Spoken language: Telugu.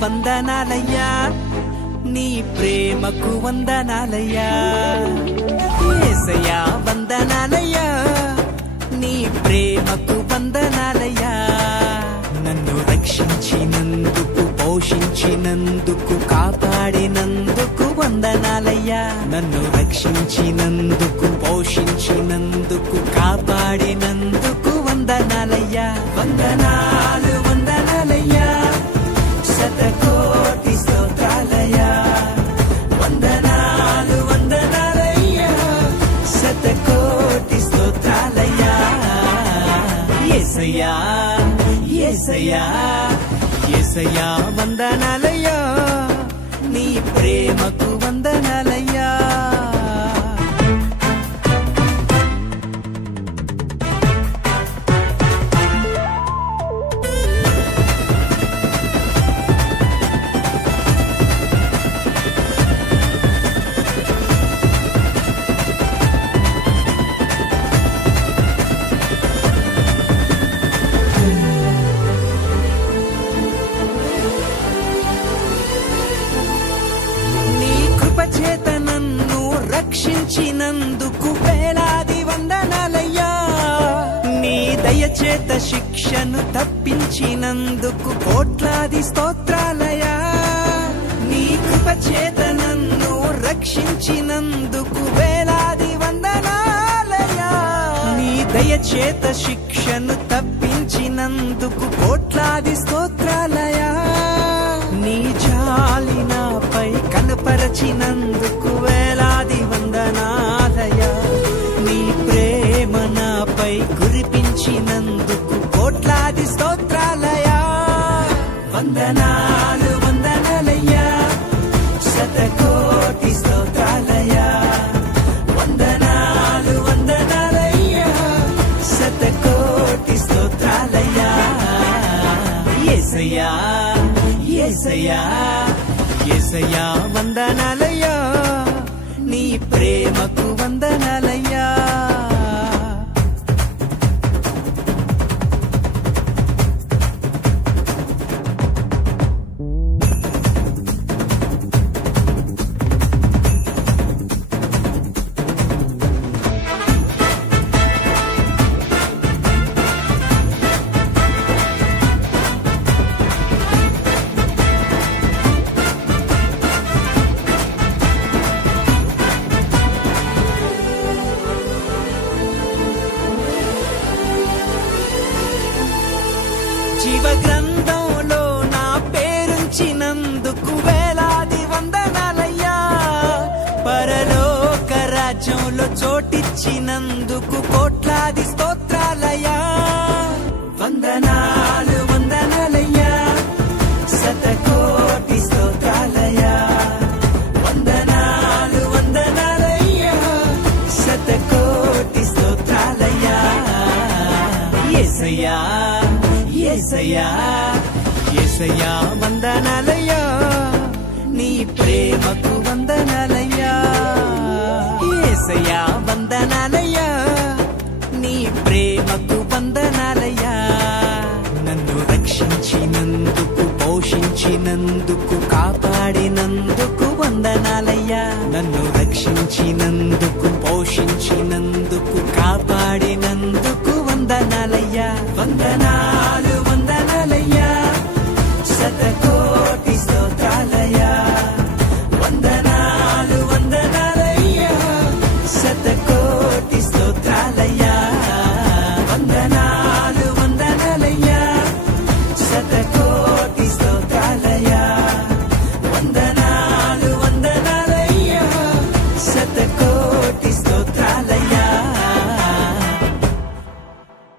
వందనాలయ్యా నీ ప్రేమకు వందనాలయ్యా యేసయ్యా వందనాలయ్యా నీ ప్రేమకు వందనాలయ్యా నన్ను రక్షించినందుకు పోషించినందుకు కాపాడినందుకు వందనాలయ్యా నన్ను రక్షించినందుకు పోషించినందుకు కాపాడినందుకు వందనాలయ్యా వందనాలు వందనాలయ్యా శతకోటి స్తోత్రాలయ్యా వందనాలు వందనాలయ్యా శతకోటి స్తోత్రాలయ్యా యేసయ్యా యేసయ్యా యేసయ్యా వందనాలయ్యా నీ ప్రేమకు వందనాలయ్యా చేత నన్ను రక్షించినందుకు వేలాది వందనాలయ్యా నీ దయచేత శిక్షను తప్పించినందుకు కోట్లాది స్తోత్రాలయ్యా నీ కృప చేత నన్ను రక్షించినందుకు వేలాది వందనాలయ్యా నీ దయచేత శిక్షను తప్పించినందుకు కోట్లాది స్తోత్రాలయ్యా నీ జాలి నాపై కనపరచినందుకు వేలాది వందనాలయ్యా నీ ప్రేమ నాపై కురిపించినందుకు కోట్లాది స్తోత్రాలయ్యా వందనాలు వందనాలయ్యా శతకోటి స్తోత్రాలయ్యా వందనాలు వందనాలయ్యా శతకోటి స్తోత్రాలయ్యా యేసయ్యా యేసయ్యా యేసయ్యా వందనాలయ్యా నీ ప్రేమకు వందనాలయ్యా జీవ గ్రంథంలో నా పేరుంచినందుకు వేలాది వందనాలయ్యా పరలోక రాజ్యంలో చోటిచ్చినందుకు కోట్లాది స్తోత్రాలయ్యా వందనాలు వందనాలయ్యా శతకోటి స్తోత్రాలయ్యా వందనాలు వందనాలయ్యా శతకోటి స్తోత్రాలయ్యా యేసయ్యా యేసయ్యా యేసయ్యా వందనాలయ్యా నీ ప్రేమకు వందనాలయ్యా యేసయ్యా వందనాలయ్యా నీ ప్రేమకు వందనాలయ్యా నన్ను రక్షించినందుకు పోషించినందుకు కాపాడినందుకు వందనాలయ్యా నన్ను రక్షించినందుకు